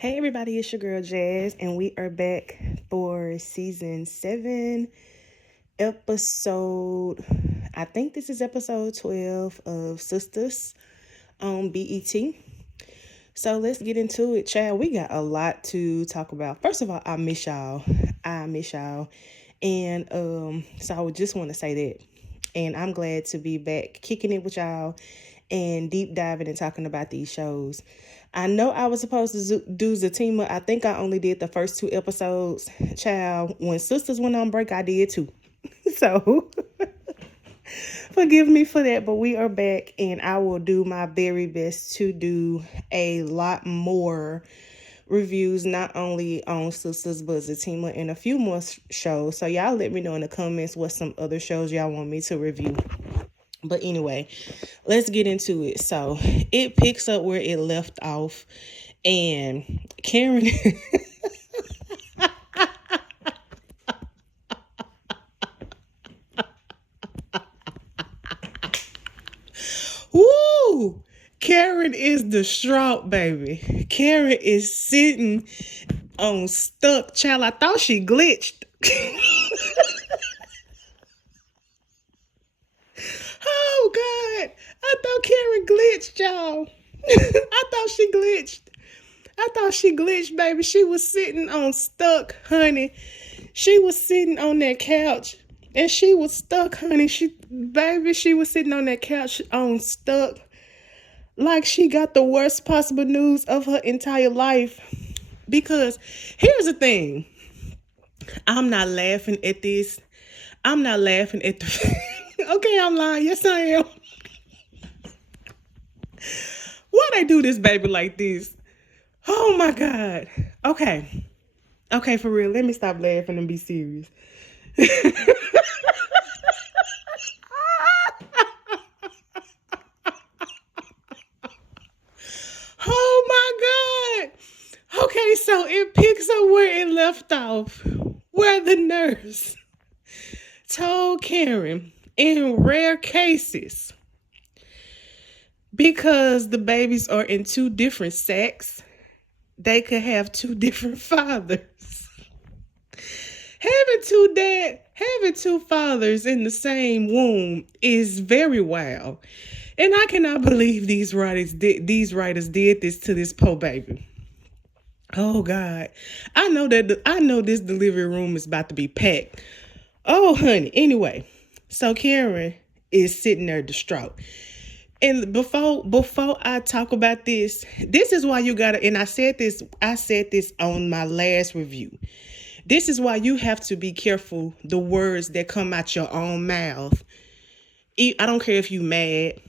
Hey everybody, it's your girl Jazz, and we are back for season 7, episode, I think this is episode 12 of Sistas on BET. So let's get into it, child. We got a lot to talk about. First of all, I miss y'all. And so I just want to say that. And I'm glad to be back kicking it with y'all and deep diving and talking about these shows. I know I was supposed to do Zatima. I think I only did the first 2 episodes. Child, when Sistas went on break, I did too. So forgive me for that, but we are back and I will do my very best to do a lot more reviews, not only on Sistas, but Zatima and a few more shows. So y'all let me know in the comments what some other shows y'all want me to review. But anyway, let's get into it. So it picks up where it left off, and Karen woo! Karen is distraught, baby. Karen is sitting on stuck. Child, I thought she glitched. Oh, God. I thought Karen glitched, y'all. I thought she glitched, baby. She was sitting on stuck, honey. She was sitting on that couch, and she was stuck, honey. She was sitting on that couch on stuck, like she got the worst possible news of her entire life. Because here's the thing. I'm not laughing at this. I'm not laughing at the... Okay, I'm lying. Yes, I am. Why they do this baby like this? Oh, my God. Okay. Okay, for real. Let me stop laughing and be serious. Oh, my God. Okay, so it picks up where it left off, where the nurse told Karen, in rare cases, because the babies are in 2 different sacks, they could have 2 different fathers. Having two fathers in the same womb is very wild. And I cannot believe these writers did this to this poor baby. Oh, God. I know this delivery room is about to be packed. Oh, honey. Anyway, so Karen is sitting there distraught. And before I talk about this is why you gotta, and I said this on my last review. This is why you have to be careful the words that come out your own mouth. I don't care if you mad,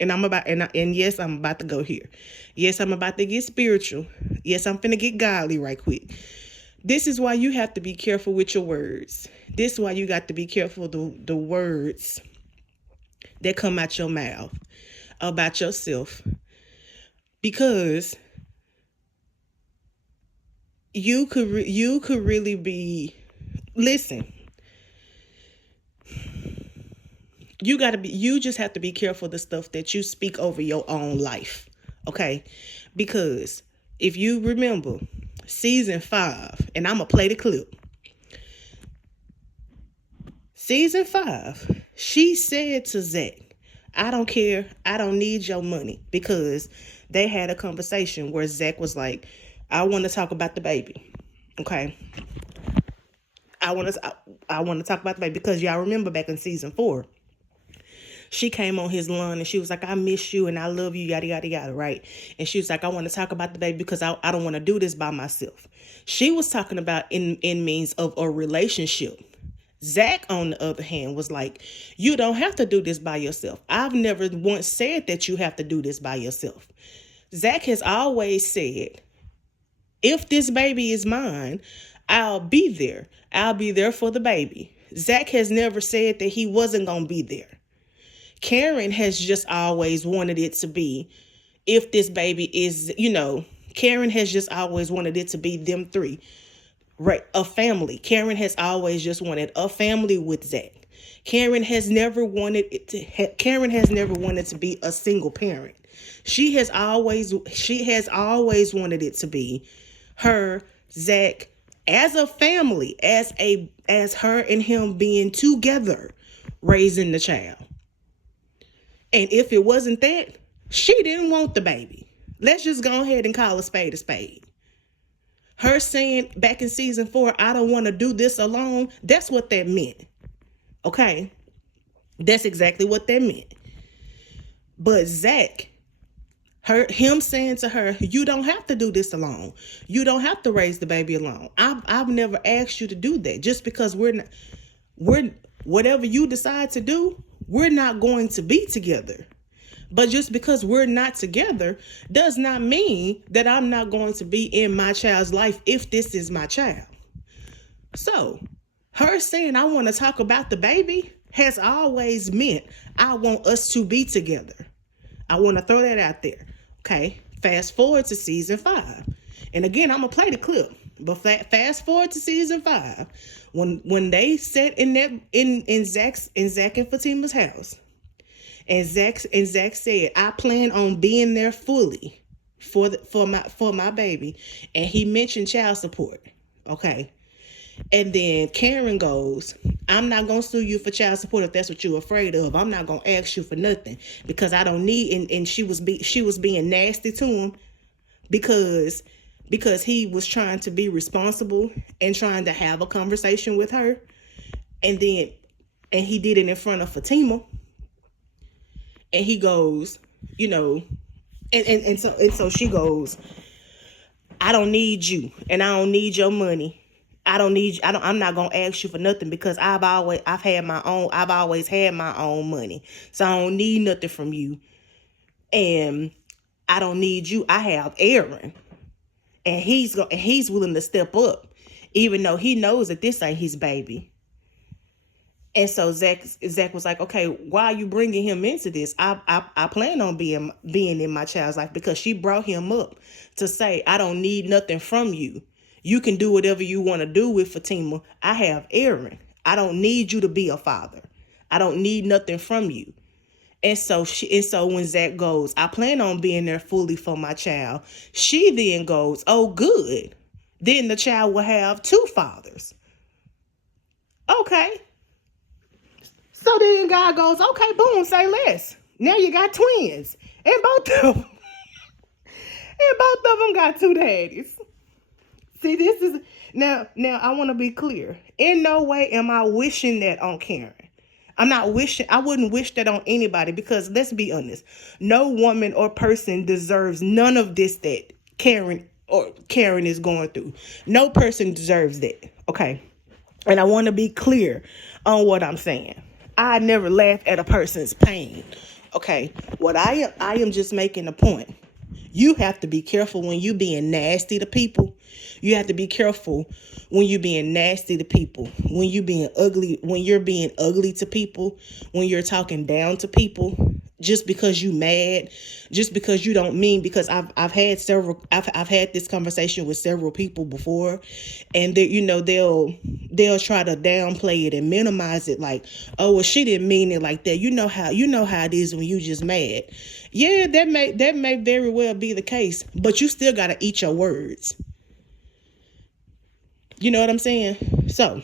and yes, I'm about to go here. Yes, I'm about to get spiritual. Yes, I'm finna get godly right quick. This is why you have to be careful with your words. This is why you got to be careful the words that come out your mouth about yourself. Because you could really be, listen, you just have to be careful the stuff that you speak over your own life. Okay? Because if you remember season 5, and I'm going to play the clip. Season 5, she said to Zack, I don't care. I don't need your money, because they had a conversation where Zack was like, I want to talk about the baby. Okay. I want to talk about the baby, because y'all remember back in season 4, she came on his lawn and she was like, I miss you and I love you, yada, yada, yada, right? And she was like, I want to talk about the baby because I don't want to do this by myself. She was talking about in means of a relationship. Zack, on the other hand, was like, you don't have to do this by yourself. I've never once said that you have to do this by yourself. Zack has always said, if this baby is mine, I'll be there. I'll be there for the baby. Zack has never said that he wasn't going to be there. Karen has just always wanted it to be, if this baby is, Karen has just always wanted it to be them 3. Right, a family. Karen has always just wanted a family with Zack. Karen has never wanted to be a single parent. She has always wanted it to be her, Zack, as a family, as her and him being together, raising the child. And if it wasn't that, she didn't want the baby. Let's just go ahead and call a spade a spade. Her saying back in season 4, I don't want to do this alone, that's what that meant. Okay? That's exactly what that meant. But Zack, him saying to her, you don't have to do this alone. You don't have to raise the baby alone. I've never asked you to do that. Just because we're whatever you decide to do, we're not going to be together. But just because we're not together does not mean that I'm not going to be in my child's life if this is my child. So her saying I want to talk about the baby has always meant I want us to be together. I want to throw that out there. Okay, fast forward to season 5. And again, I'm going to play the clip. But fast forward to season 5. When they sat in Zack and Fatima's house. And Zack said, I plan on being there fully for my baby. And he mentioned child support. Okay. And then Karen goes, I'm not going to sue you for child support if that's what you're afraid of. I'm not going to ask you for nothing because I don't need, and she was being nasty to him because he was trying to be responsible and trying to have a conversation with her. And he did it in front of Fatima. And he goes, and so she goes, I don't need you and I don't need your money. I'm not going to ask you for nothing because I've always had my own money. So I don't need nothing from you. And I don't need you. I have Aaron. And he's willing to step up, even though he knows that this ain't his baby. And so Zack was like, okay, why are you bringing him into this? I plan on being in my child's life because she brought him up to say, I don't need nothing from you. You can do whatever you want to do with Fatima. I have Aaron. I don't need you to be a father. I don't need nothing from you. And so when Zack goes, I plan on being there fully for my child. She then goes, oh, good. Then the child will have 2 fathers. Okay. So then God goes, okay, boom, say less. Now you got twins. And both of them got 2 daddies. See, this is now I want to be clear. In no way am I wishing that on Karen. I wouldn't wish that on anybody because let's be honest. No woman or person deserves none of this that Karen is going through. No person deserves that. Okay. And I want to be clear on what I'm saying. I never laugh at a person's pain. Okay. What I am just making a point. You have to be careful when you being nasty to people. You have to be careful when you're being nasty to people, when you're being ugly to people, when you're talking down to people, just because you mad, just because you don't mean, because I've had this conversation with several people before, and they'll try to downplay it and minimize it like, oh, well, she didn't mean it like that. You know how it is when you just mad. Yeah, that may very well be the case, but you still got to eat your words. You know what I'm saying? So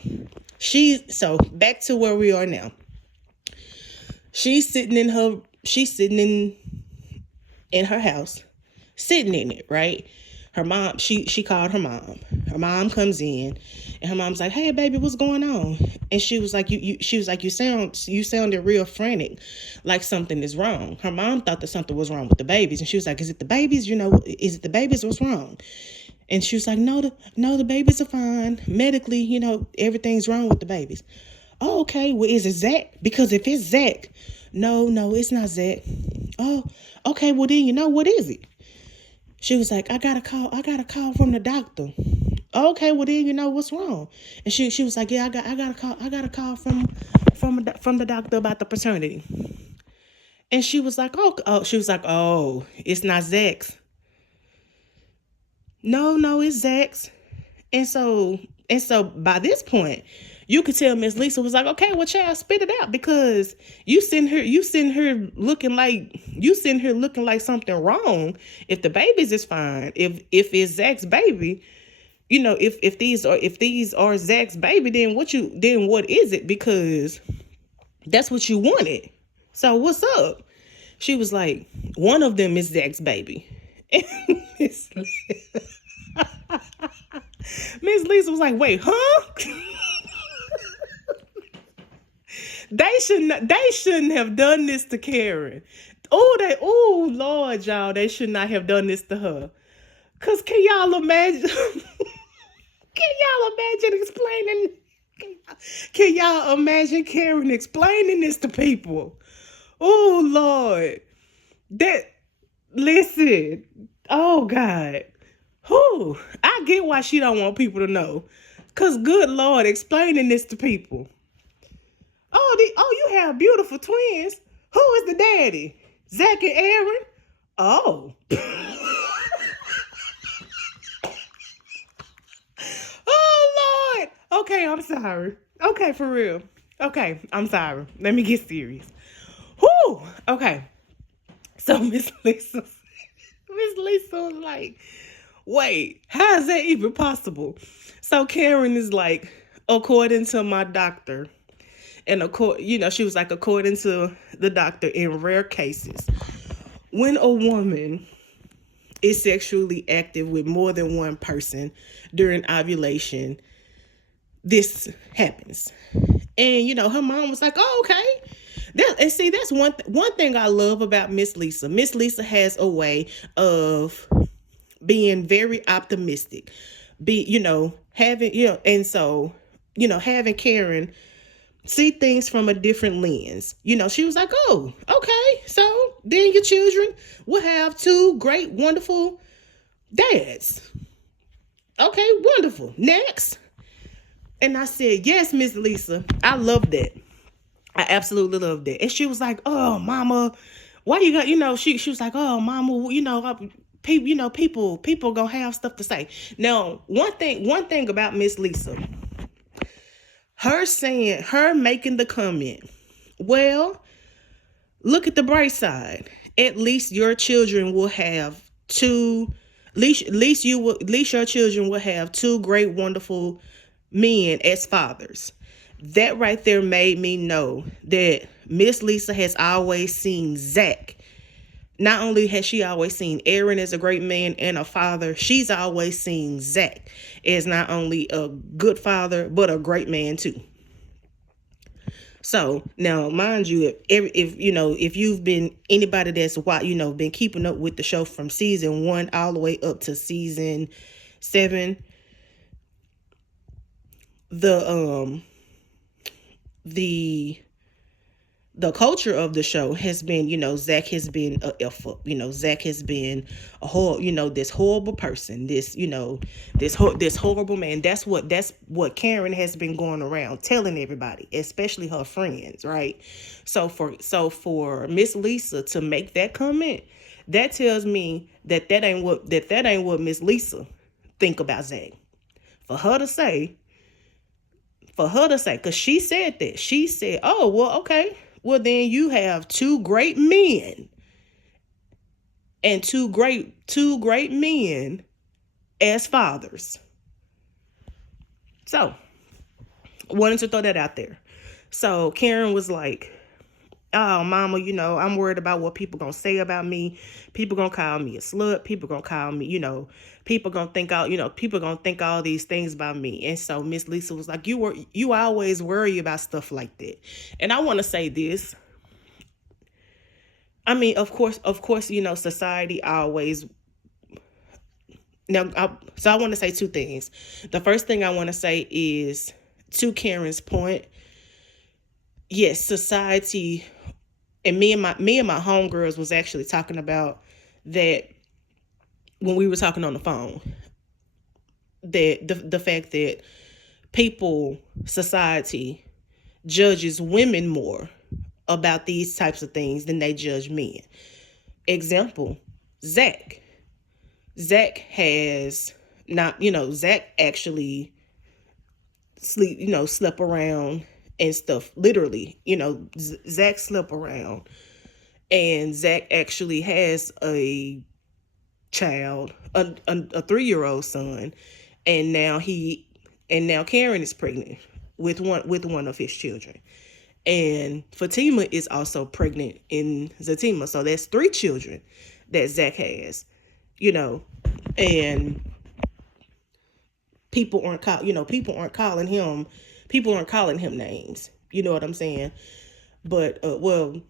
back to where we are now. She's sitting in her house, sitting in it, right? Her mom, she called her mom. Her mom comes in and her mom's like, hey baby, what's going on? And she was like, you sounded real frantic, like something is wrong. Her mom thought that something was wrong with the babies. And she was like, is it the babies? Is it the babies? What's wrong? And she was like, no, the babies are fine. Medically, everything's wrong with the babies. Oh, okay. Well, is it Zack? Because if it's Zack, no, it's not Zack. Oh, okay. Well, then, what is it? She was like, I got a call from the doctor. Okay. Well, then, what's wrong? And she was like, yeah, I got a call from the doctor about the paternity. And she was like, oh, it's not Zack's. No, it's Zack's. And so by this point, You could tell Miss Lisa was like, okay, well, child, spit it out, because you send her looking like something wrong. If the babies is fine, if it's Zach's baby, if these are Zach's baby, then what is it? Because that's what you wanted. So what's up? She was like, one of them is Zach's baby. Miss Lisa was like, wait, huh? They shouldn't have done this to Karen. Oh Lord, y'all, they should not have done this to her. Cause can y'all imagine? Explaining? Can y'all imagine Karen explaining this to people? Oh Lord, listen. Oh God, I get why she don't want people to know. Cause good Lord, explaining this to people. You have beautiful twins. Who is the daddy? Zack and Aaron? Oh. Oh, Lord. Okay, I'm sorry. Okay, for real. Okay, I'm sorry. Let me get serious. Whew. Okay. So Miss Lisa was like, wait, how is that even possible? So Karen is like, according to my doctor, and she was like, according to the doctor, in rare cases, when a woman is sexually active with more than one person during ovulation, this happens. And her mom was like, oh, okay. That's one thing I love about Miss Lisa. Miss Lisa has a way of being very optimistic. Having Karen see things from a different lens. She was like, oh, okay, so then your children will have two great, wonderful dads. Okay, wonderful. Next. And I said, yes, Miss Lisa, I love that. I absolutely love that. And she was like, oh, mama, why you got, she was like, oh, mama, people gonna have stuff to say. Now, one thing about Miss Lisa, her making the comment, well, look at the bright side. At least your children will have two, at least your children will have two great, wonderful men as fathers. That right there made me know that Miss Lisa has always seen Zach. Not only has she always seen Aaron as a great man and a father, she's always seen Zach as not only a good father, but a great man too. So now, mind you, if you've been anybody that's been keeping up with the show from season 1 all the way up to season 7, the culture of the show has been, Zach has been a F up. Zach has been a this horrible person, this horrible man. That's what Karen has been going around telling everybody, especially her friends, right? So for Miss Lisa to make that comment, that tells me that ain't what Miss Lisa think about Zach. For her to say, because she said that. She said, oh, well, okay. Well, then you have two great men and two great men as fathers. So, wanted to throw that out there. So, Karen was like, oh, mama, I'm worried about what people gonna say about me. People gonna call me a slut. People gonna call me, people gonna think all these things about me. And so Miss Lisa was like, you always worry about stuff like that. And I want to say this. I mean, of course, society always. So I want to say two things. The first thing I want to say is, to Karen's point, yes, society, and me and my homegirls was actually talking about that when we were talking on the phone, that the fact that society judges women more about these types of things than they judge men. Example, Zach. Zach has not, Zach actually slept around and stuff. Literally, Zack slept around, and Zack actually has a child, a 3-year-old son, and now Karen is pregnant with one of his children. And Fatima is also pregnant in Zatima. So that's 3 children that Zack has, and people aren't calling him names. You know what I'm saying? But well,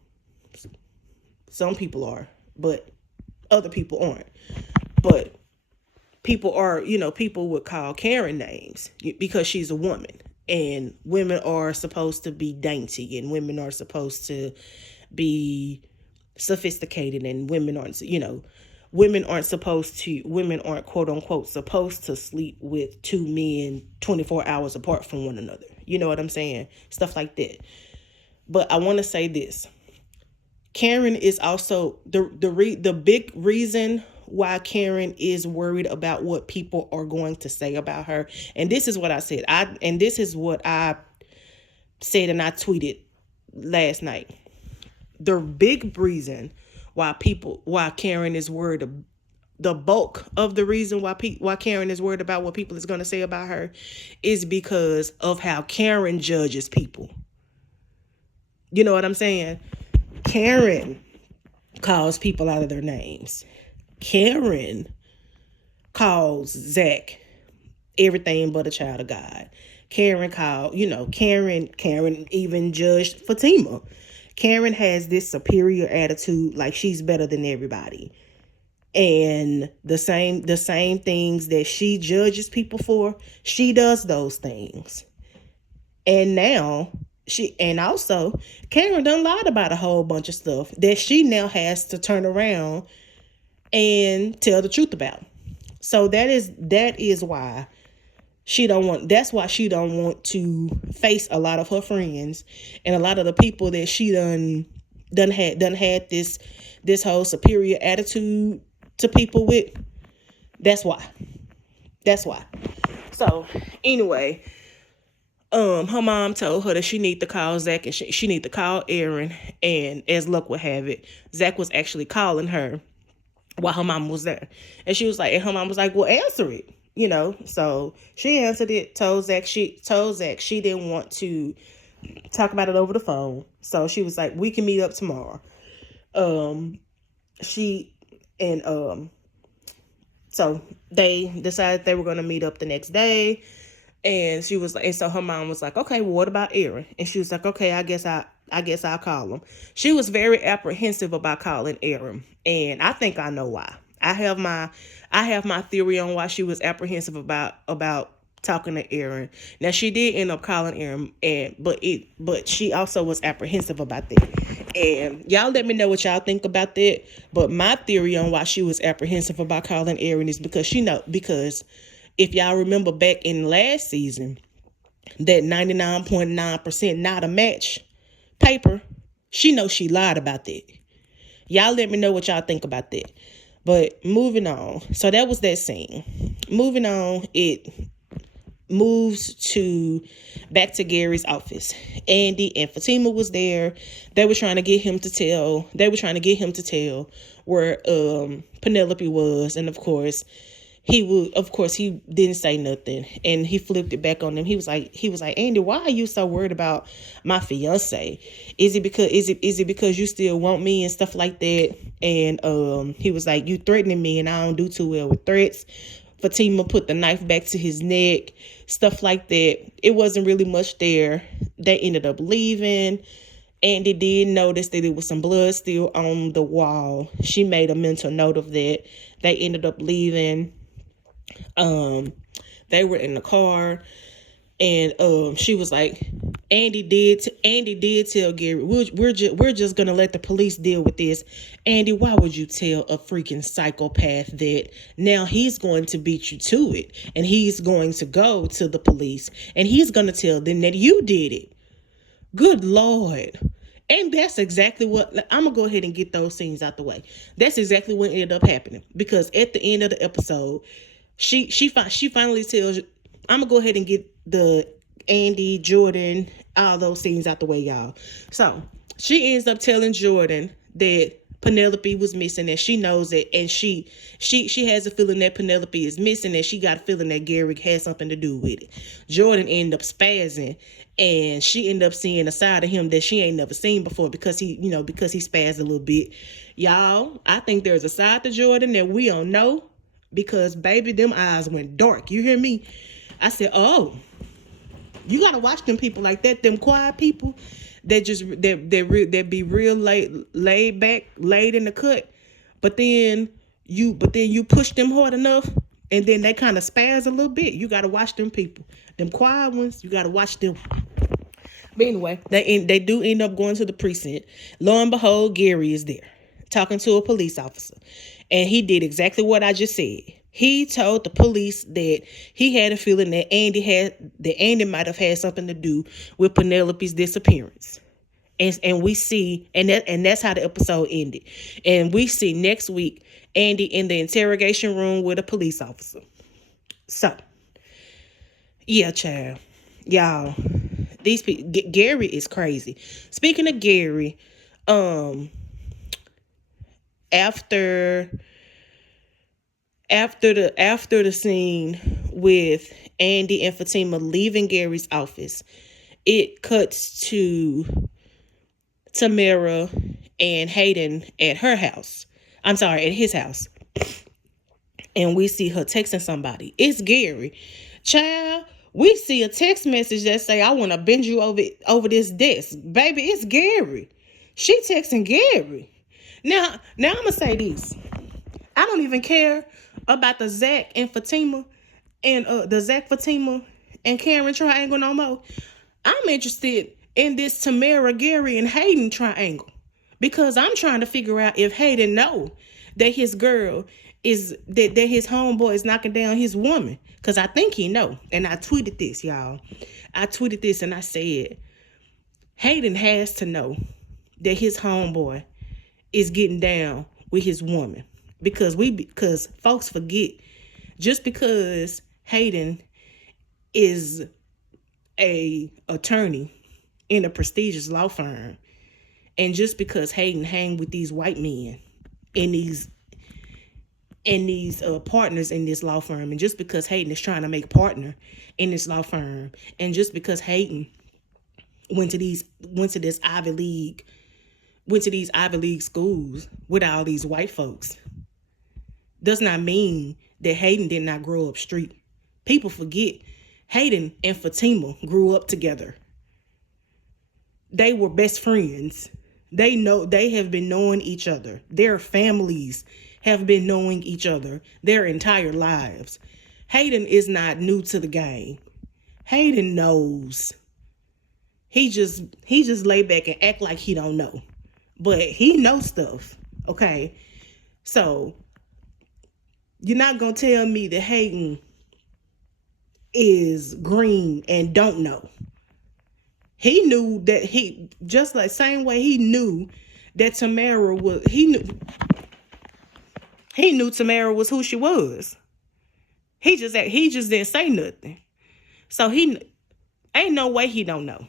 some people are, but other people aren't. But people would call Karen names because she's a woman, and women are supposed to be dainty, and women are supposed to be sophisticated, and women aren't quote unquote supposed to sleep with 2 men 24 hours apart from one another. You know what I'm saying? Stuff like that. But I want to say this. Karen is also the big reason why Karen is worried about what people are going to say about her. And this is what I said. This is what I said, and I tweeted last night. The big reason why Karen is worried, the bulk of the reason why Karen is worried about what people is going to say about her is because of how Karen judges people. You know what I'm saying? Karen calls people out of their names. Karen calls Zack everything but a child of God. Karen even judged Fatima. Karen has this superior attitude, like she's better than everybody. And the same things that she judges people for, she does those things. And now also Karen done lied about a whole bunch of stuff that she now has to turn around and tell the truth about. So that is why she don't want to face a lot of her friends and a lot of the people that she done had this whole superior attitude to people with. That's why. So anyway, her mom told her that she need to call Zack, and she need to call Aaron, and as luck would have it, Zack was actually calling her while her mom was there. And her mom was like, well, answer it. So she answered it, told Zack she didn't want to talk about it over the phone. So she was like, we can meet up tomorrow. So they decided they were going to meet up the next day. And she was like, and so her mom was like, okay, well, what about Aaron? And she was like, okay, I guess I'll call him. She was very apprehensive about calling Aaron, and I think I know why. I have my theory on why she was apprehensive about talking to Aaron. Now she did end up calling Aaron, but she also was apprehensive about that. And y'all let me know what y'all think about that. But my theory on why she was apprehensive about calling Aaron is because if y'all remember back in last season, that 99.9% not a match paper, she knows she lied about that. Y'all let me know what y'all think about that. But moving on. So that was that scene. Moving on, it moves back to Gary's office. Andy and Fatima was there. They were trying to get him to tell where Penelope was, and of course he didn't say nothing, and he flipped it back on them. He was like, Andy, why are you so worried about my fiance? Is it because you still want me and stuff like that? And he was like, you threatening me, and I don't do too well with threats. Fatima put the knife back to his neck, stuff like that. It wasn't really much there. They ended up leaving. Andy did notice that there was some blood still on the wall. She made a mental note of that. They ended up leaving. They were in the car, and she was like, Andy did tell Gary, we're just gonna let the police deal with this. Andy, why would you tell a freaking psychopath that? Now he's going to beat you to it, and he's going to go to the police, and he's gonna tell them that you did it. Good Lord. And that's exactly what, I'm going to go ahead and get those scenes out the way. That's exactly what ended up happening. Because at the end of the episode, she finally tells, I'm going to go ahead and get the Andy, Jordan, all those scenes out the way, y'all. So she ends up telling Jordan that Penelope was missing, and she knows it, and she has a feeling that Penelope is missing, and she got a feeling that Gary had something to do with it. Jordan ended up spazzing, and she ended up seeing a side of him that she ain't never seen before because he spazzed a little bit. Y'all, I think there's a side to Jordan that we don't know because, baby, them eyes went dark. You hear me? I said, oh, you gotta watch them people like that, them quiet people that be real laid back, laid in the cut, but then you push them hard enough, and then they kind of spaz a little bit. You gotta watch them people, them quiet ones. You gotta watch them. But anyway, they do end up going to the precinct. Lo and behold, Gary is there talking to a police officer, and he did exactly what I just said. He told the police that he had a feeling that Andy might have had something to do with Penelope's disappearance. And we see, and that's how the episode ended. And we see next week Andy in the interrogation room with a police officer. So, yeah, child, y'all, these people, Gary is crazy. Speaking of Gary, after the scene with Andy and Fatima leaving Gary's office, it cuts to Tamara and Hayden at his house. And we see her texting somebody. It's Gary. Child, we see a text message that say, I want to bend you over this desk. Baby, it's Gary. She texting Gary. Now I'm going to say this. I don't even care about the Zack and Fatima and Fatima and Karen triangle no more. I'm interested in this Tamara, Gary, and Hayden triangle because I'm trying to figure out if Hayden know that his girl is that his homeboy is knocking down his woman, because I think he know. And I tweeted this, y'all. I tweeted this and I said Hayden has to know that his homeboy is getting down with his woman. Because folks forget, just because Hayden is a attorney in a prestigious law firm, and just because Hayden hang with these white men and these partners in this law firm, and just because Hayden is trying to make partner in this law firm, and just because Hayden went to these Ivy League schools with all these white folks, does not mean that Hayden did not grow up street. People forget Hayden and Fatima grew up together. They were best friends. They have been knowing each other. Their families have been knowing each other their entire lives. Hayden is not new to the game. Hayden knows. He just lay back and act like he don't know. But he knows stuff. Okay? So you're not going to tell me that Hayden is green and don't know. He knew that just like same way he knew that Tamara was, he knew Tamara was who she was. He just didn't say nothing. So ain't no way he don't know.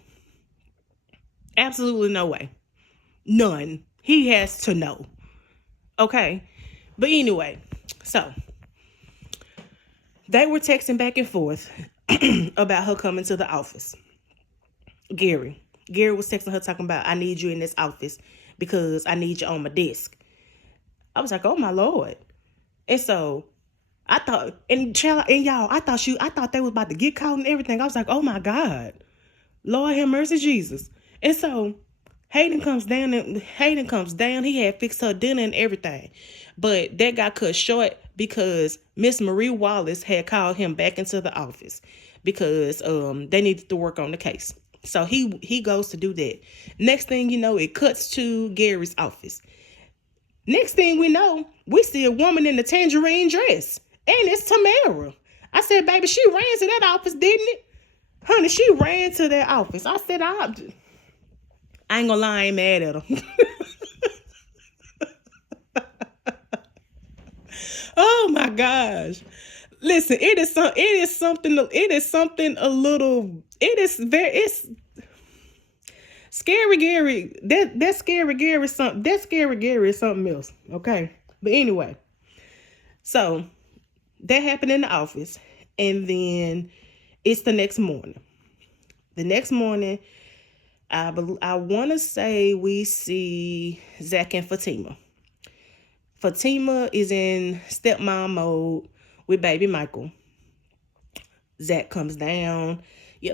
Absolutely no way. None. He has to know. Okay? But anyway, so they were texting back and forth about her coming to the office. Gary was texting her talking about, I need you in this office because I need you on my desk. I was like, oh my Lord. And so I thought, and y'all, I thought they was about to get caught and everything. I was like, oh my God. Lord have mercy, Jesus. And so Hayden comes down. He had fixed her dinner and everything. But that got cut short because Miss Marie Wallace had called him back into the office because they needed to work on the case. So he goes to do that. Next thing you know, it cuts to Gary's office. Next thing we know, we see a woman in a tangerine dress. And it's Tamara. I said, baby, she ran to that office, didn't it? Honey, she ran to that office. I said, I ain't gonna lie, I ain't mad at her. Oh my gosh. Listen, it is something a little it's Scary Gary. That Scary Gary is something else. Okay. But anyway, so that happened in the office. And then it's the next morning. The next morning, I want to say we see Zack and Fatima. Fatima is in stepmom mode with baby Michael. Zack comes down.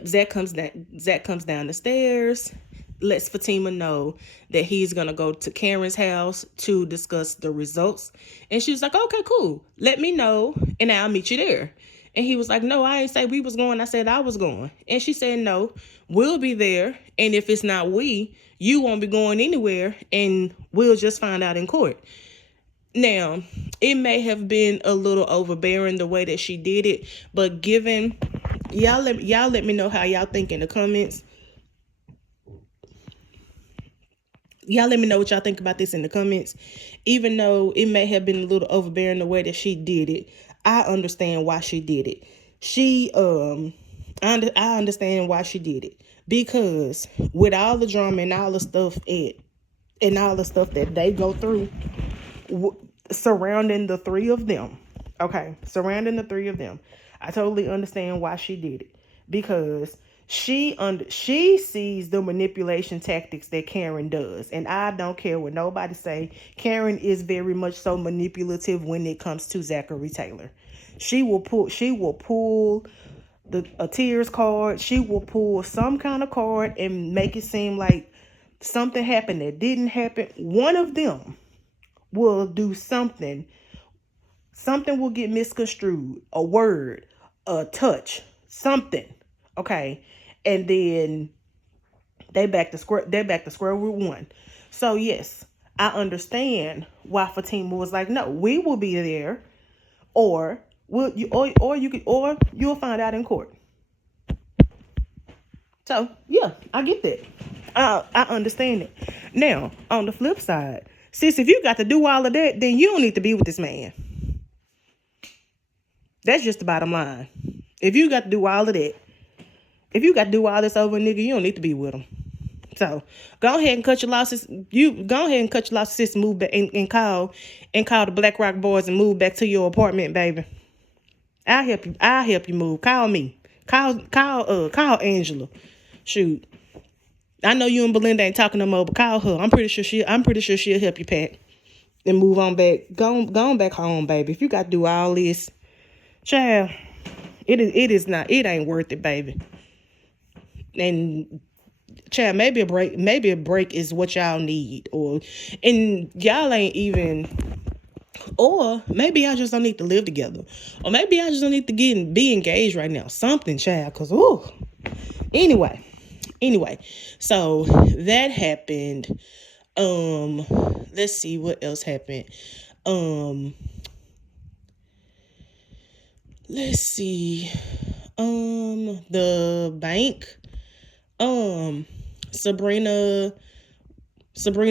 Zack comes down the stairs, lets Fatima know that he's going to go to Karen's house to discuss the results. And she was like, okay, cool. Let me know and I'll meet you there. And he was like, no, I ain't say we was going. I said I was going. And she said, no, we'll be there. And if it's not you won't be going anywhere. And we'll just find out in court. Now, it may have been a little overbearing the way that she did it. But given, y'all let me know how y'all think in the comments. Y'all let me know what y'all think about this in the comments. Even though it may have been a little overbearing the way that she did it, I understand why she did it. I understand why she did it. Because with all the drama and all the stuff that they go through surrounding the three of them, I totally understand why she did it. Because she sees the manipulation tactics that Karen does. And I don't care what nobody say. Karen is very much so manipulative when it comes to Zachary Taylor. She will pull a tears card. She will pull some kind of card and make it seem like something happened that didn't happen. One of them will do something. Something will get misconstrued. A word, a touch, something. Okay. And then they back to square root one. So yes, I understand why Fatima was like, no, we will be there, or you'll find out in court. So yeah, I get that. I understand it. Now, on the flip side, sis, if you got to do all of that, then you don't need to be with this man. That's just the bottom line. If you got to do all of that, if you got to do all this over a nigga, you don't need to be with him. So go ahead and cut your losses. Sis. Move back and call the Black Rock Boys and move back to your apartment, baby. I'll help you move. Call me. Call Angela. Shoot. I know you and Belinda ain't talking no more, but call her. I'm pretty sure she'll help you pack and move on back. Go on back home, baby. If you got to do all this, child, it ain't worth it, baby. And child, maybe a break is what y'all need, or y'all ain't even, or maybe y'all just don't need to live together, or maybe y'all just don't need to be engaged right now. Something, child, cause Anyway, so that happened. Let's see what else happened. Let's see. The bank. Sabrina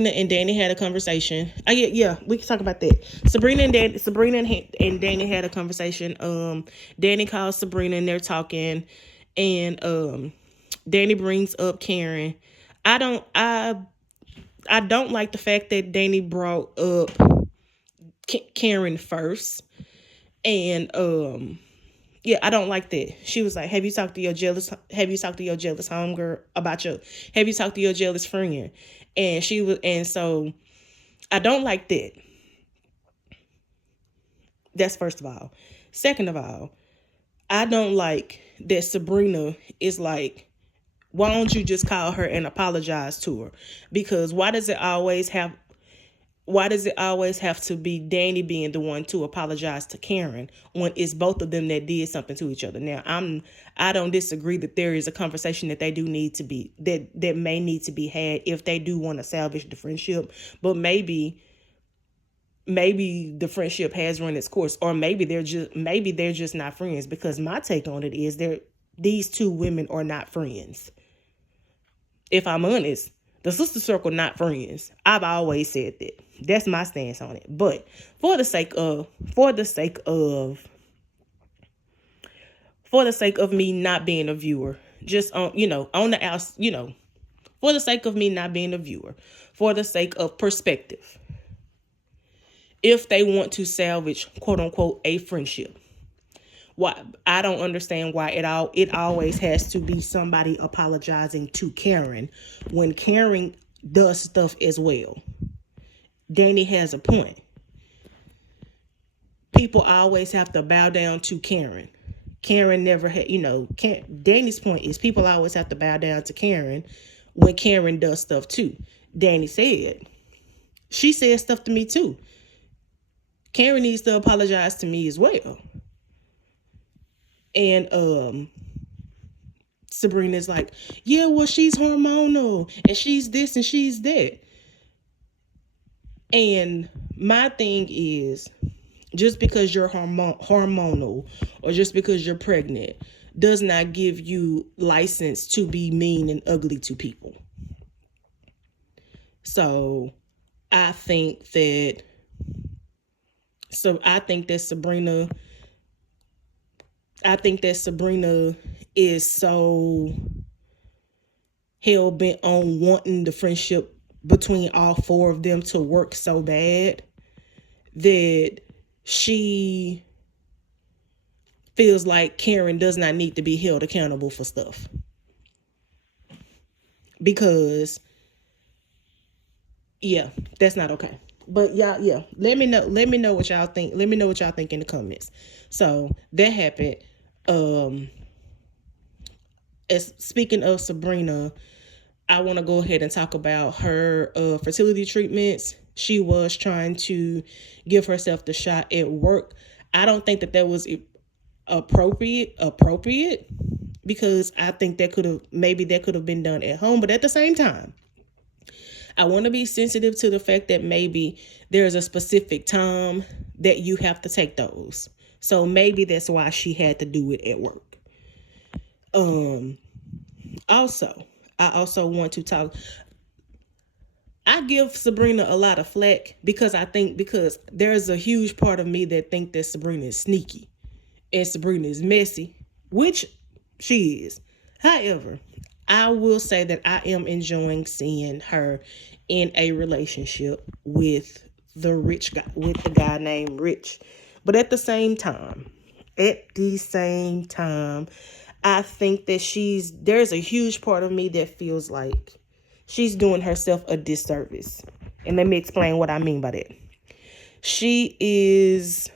and Danni had a conversation. Yeah, we can talk about that. Sabrina and Danni had a conversation. Danni calls Sabrina and they're talking, and Danni brings up Karen. I don't like the fact that Danni brought up Karen first, and yeah, I don't like that. She was like, have you talked to your jealous homegirl about have you talked to your jealous friend? And so I don't like that. That's first of all. Second of all, I don't like that Sabrina is like, why don't you just call her and apologize to her? Because why does it always have to be Danni being the one to apologize to Karen when it's both of them that did something to each other? Now, I don't disagree that there is a conversation that they do need to be, that may need to be had if they do want to salvage the friendship, but maybe the friendship has run its course, or maybe they're just not friends, because my take on it is these two women are not friends. If I'm honest, the sister circle not friends. I've always said that. That's my stance on it. But for the sake of me not being a viewer, just on, on the outs, for the sake of me not being a viewer, for the sake of perspective, if they want to salvage, quote unquote, a friendship. Why? I don't understand why it always has to be somebody apologizing to Karen when Karen does stuff as well. Danni has a point. People always have to bow down to Karen. Karen never had, Danni's point is people always have to bow down to Karen when Karen does stuff too. Danni said, she said stuff to me too. Karen needs to apologize to me as well. And Sabrina's like, yeah, well, she's hormonal and she's this and she's that. And my thing is, just because you're hormonal or just because you're pregnant does not give you license to be mean and ugly to people. So I think that Sabrina is so hell bent on wanting the friendship between all four of them to work so bad that she feels like Karen does not need to be held accountable for stuff. Because, yeah, that's not okay. But y'all, yeah, let me know what y'all think. Let me know what y'all think in the comments. So that happened. As speaking of Sabrina, I want to go ahead and talk about her fertility treatments. She was trying to give herself the shot at work. I don't think that was appropriate because I think that could have been done at home. But at the same time, I want to be sensitive to the fact that maybe there's a specific time that you have to take those. So maybe that's why she had to do it at work. I also want to talk. I give Sabrina a lot of flack because there's a huge part of me that think that Sabrina is sneaky and Sabrina is messy, which she is. However, I will say that I am enjoying seeing her in a relationship with the guy named Rich. But at the same time, I think that there's a huge part of me that feels like she's doing herself a disservice. And let me explain what I mean by that. She is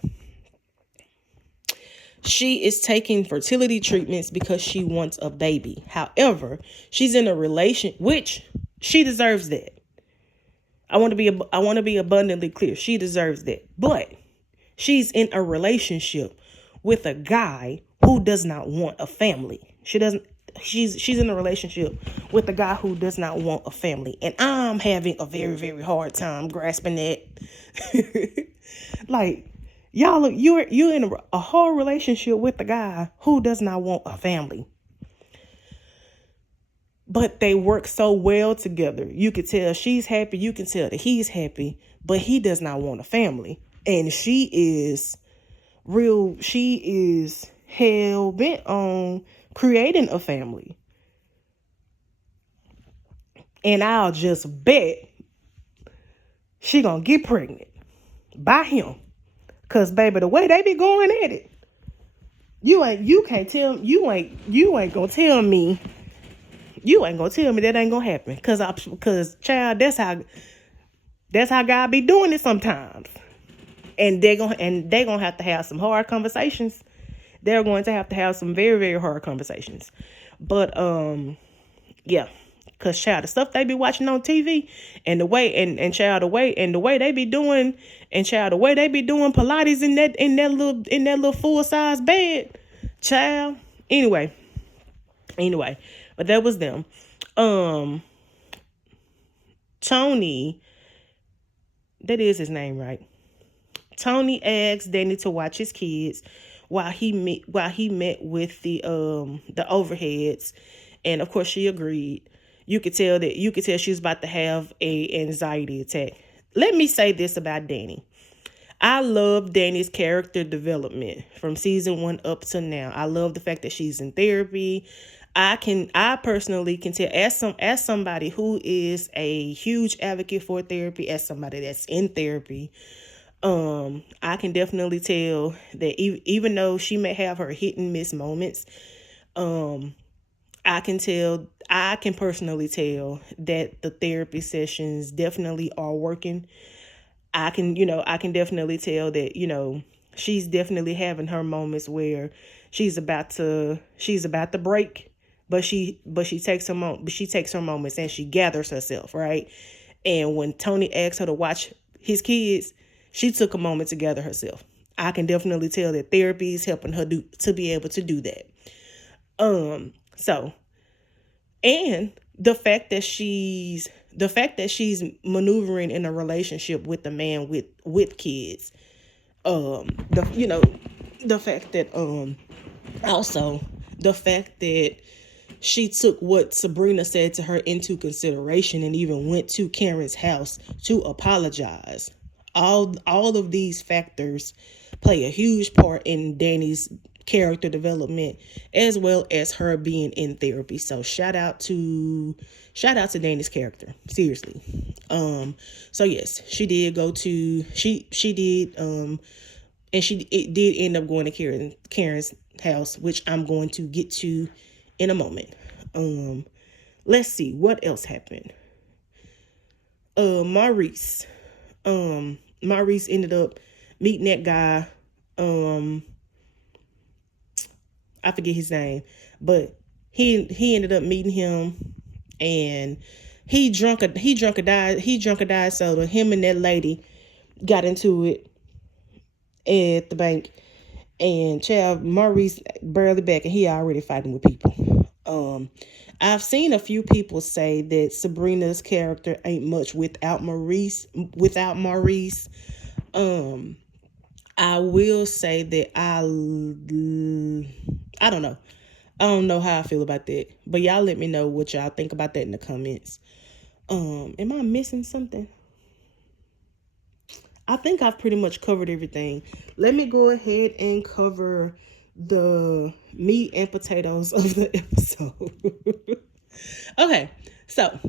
taking fertility treatments because she wants a baby. However, she's in a relationship, which she deserves that. I want to be abundantly clear. She deserves that. But she's in a relationship with a guy who does not want a family. She's in a relationship with a guy who does not want a family. And I'm having a very, very hard time grasping that. Like, y'all, you're in a whole relationship with a guy who does not want a family. But they work so well together. You can tell she's happy. You can tell that he's happy. But he does not want a family. And she is hell bent on creating a family. And I'll just bet she gonna get pregnant by him. Cause baby, the way they be going at it, you ain't gonna tell me that ain't gonna happen. Cause child, that's how God be doing it sometimes. And they're gonna have to have some hard conversations. They're going to have to have some very, very hard conversations. But yeah. Cause child, the stuff they be watching on TV and the way they be doing Pilates in that little full size bed, child. Anyway, but that was them. Tony, that is his name, right? Tony asked Danni to watch his kids while he met with the overheads, and of course she agreed. You could tell she was about to have a anxiety attack. Let me say this about Danni. I love Danni's character development from season 1 up to now. I love the fact that she's in therapy. I personally can tell, as somebody who is a huge advocate for therapy, as somebody that's in therapy, I can definitely tell that even though she may have her hit and miss moments, I can personally tell that the therapy sessions definitely are working. I can definitely tell that, she's definitely having her moments where she's about to break, but she takes her moments and she gathers herself, right? And when Tony asked her to watch his kids, she took a moment to gather herself. I can definitely tell that therapy is helping her to be able to do that. So, and the fact that she's maneuvering in a relationship with a man with kids, the you know the fact that also the fact that she took what Sabrina said to her into consideration and even went to Karen's house to apologize. All of these factors play a huge part in Danni's character development, as well as her being in therapy. So shout out to Danni's character. Seriously. So yes, she did go to she did and it did end up going to Karen's house, which I'm going to get to in a moment. Let's see what else happened. Maurice. Maurice ended up meeting that guy. I forget his name, but he ended up meeting him, and he drunk a diet soda. Him and that lady got into it at the bank, and child, Maurice barely back, and he already fighting with people. I've seen a few people say that Sabrina's character ain't much without Maurice. I will say that I don't know. I don't know how I feel about that. But y'all let me know what y'all think about that in the comments. Am I missing something? I think I've pretty much covered everything. Let me go ahead and cover the meat and potatoes of the episode. Okay, so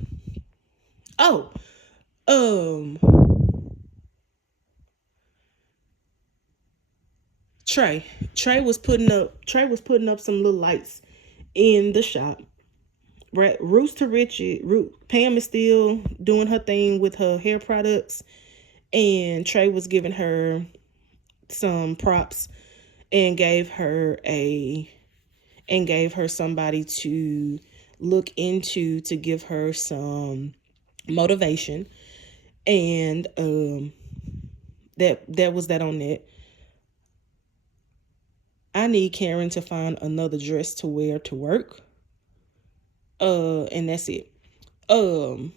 um Trey was putting up some little lights in the shop. Right, Pam is still doing her thing with her hair products, and Trey was giving her some props and gave her somebody to look into to give her some motivation, and that was that on that. I need Karen to find another dress to wear to work. And that's it. Let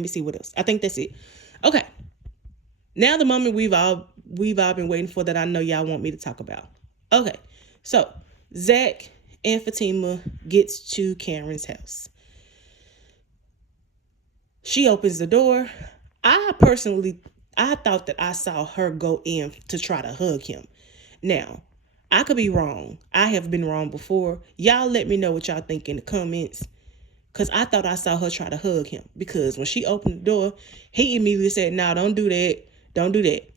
me see what else. I think that's it. Okay. Now the moment we've all been waiting for, that I know y'all want me to talk about. Okay. So Zack and Fatima gets to Karen's house. She opens the door. I thought that I saw her go in to try to hug him. Now, I could be wrong. I have been wrong before. Y'all let me know what y'all think in the comments. Because I thought I saw her try to hug him. Because when she opened the door, he immediately said, "No, don't do that. Don't do that."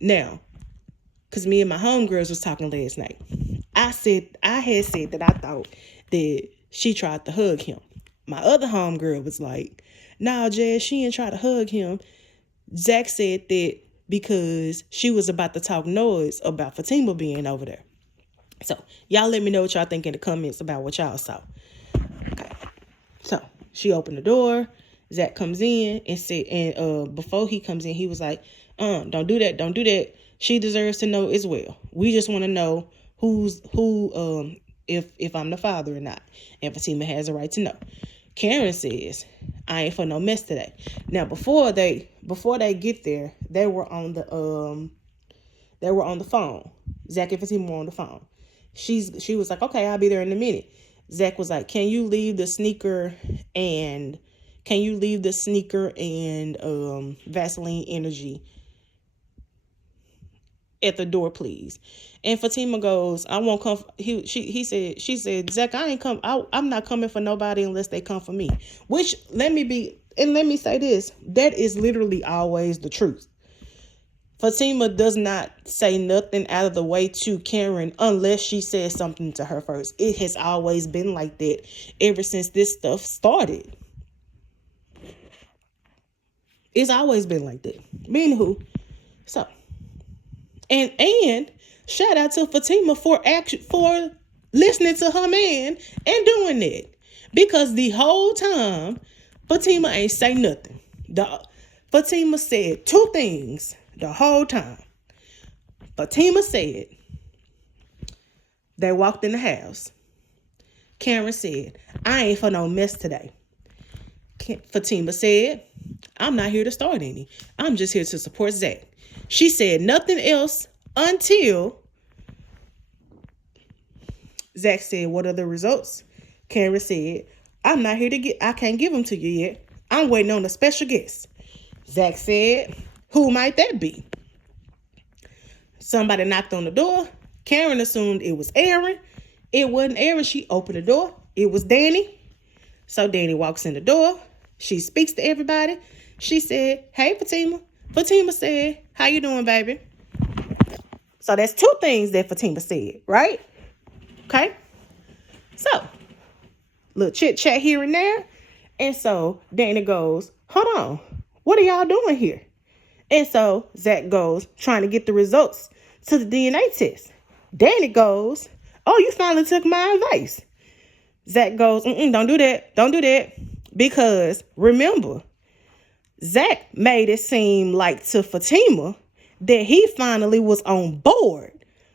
Now, because me and my homegirls was talking last night, I had said that I thought that she tried to hug him. My other homegirl was like, "Nah, Jazz, she didn't try to hug him." Zack said that because she was about to talk noise about Fatima being over there. So y'all let me know what y'all think in the comments about what y'all saw. Okay. So she opened the door. Zack comes in and said, and before he comes in, he was like, "Don't do that. Don't do that. She deserves to know as well. We just want to know if I'm the father or not. And Fatima has a right to know." Karen says, "I ain't for no mess today." Now, before they get there, they were on the phone. Zack and Fatima were on the phone. She was like, "Okay, I'll be there in a minute." Zack was like, Can you leave the sneaker and Vaseline energy at the door, please. And Fatima goes, I won't come. She said, Zack, I ain't come. I'm not coming for nobody unless they come for me. Which, let me say this. That is literally always the truth. Fatima does not say nothing out of the way to Karen unless she says something to her first. It has always been like that ever since this stuff started. It's always been like that. Anywho, so and shout out to Fatima for listening to her man and doing that, because the whole time Fatima ain't say nothing. Fatima said two things the whole time. Fatima said, they walked in the house. Karen said, I ain't for no mess today. Fatima said, I'm not here to start any. I'm just here to support Zack. She said nothing else until Zack said, what are the results? Karen said, I'm not here I can't give them to you yet. I'm waiting on a special guest. Zack said, who might that be? Somebody knocked on the door. Karen assumed it was Aaron. It wasn't Aaron. She opened the door. It was Danni. So Danni walks in the door. She speaks to everybody. She said, hey, Fatima. Fatima said, how you doing, baby? So that's two things that Fatima said, right? Okay. So, little chit chat here and there. And so Danni goes, hold on. What are y'all doing here? And so Zack goes, trying to get the results to the DNA test. Danni goes, oh, you finally took my advice. Zack goes, don't do that. Don't do that. Because remember, Zack made it seem like to Fatima that he finally was on board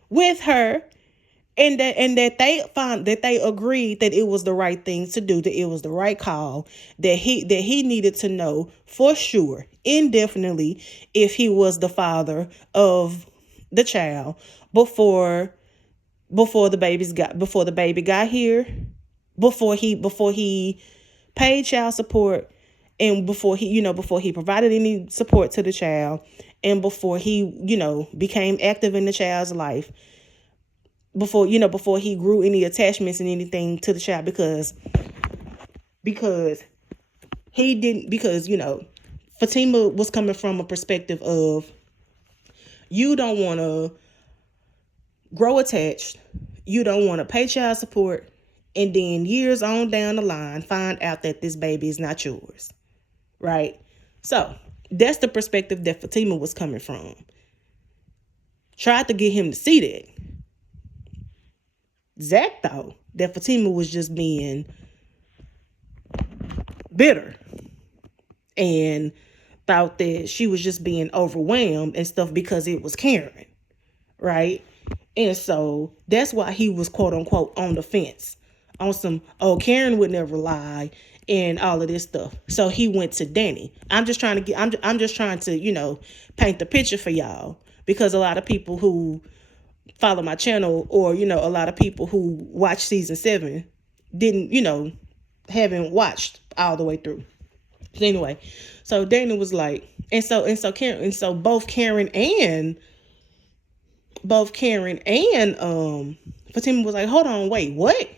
with her, and that they agreed that it was the right thing to do, that it was the right call, that he needed to know for sure, indefinitely, if he was the father of the child before the baby got here, before he paid child support, and before he provided any support to the child, and before he became active in the child's life, before he grew any attachments and anything to the child, because Fatima was coming from a perspective of, you don't want to grow attached, you don't want to pay child support, and then years on down the line find out that this baby is not yours, right? So that's the perspective that Fatima was coming from. Tried to get him to see that. Zack thought that Fatima was just being bitter and thought that she was just being overwhelmed and stuff because it was Karen, right? And so that's why he was, quote unquote, on the fence, on some, oh, Karen would never lie and all of this stuff. So he went to Danni. I'm just trying to paint the picture for y'all, because a lot of people who follow my channel, or a lot of people who watch season 7 haven't watched all the way through. So anyway, so Danni was like, and so both Karen and Fatima was like, hold on, wait,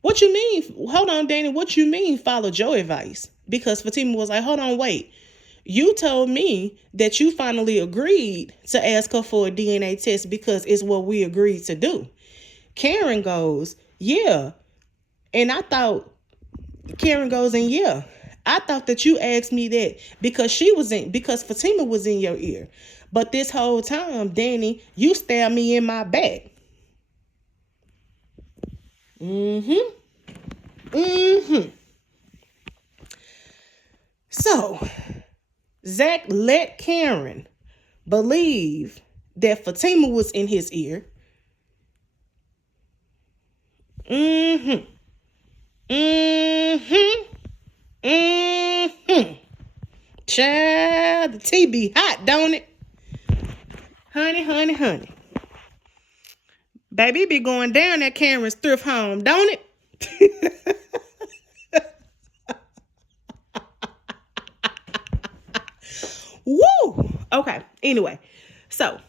what you mean? Hold on, Danni, what you mean follow your advice? Because Fatima was like, hold on, wait. You told me that you finally agreed to ask her for a DNA test because it's what we agreed to do. Karen goes, yeah. And I thought, I thought that you asked me that because Fatima was in your ear. But this whole time, Danni, you stabbed me in my back. So Zack let Karen believe that Fatima was in his ear. Child, the tea be hot, don't it? Honey. Baby, be going down at Karen's thrift home, don't it? Woo! Okay, anyway. So,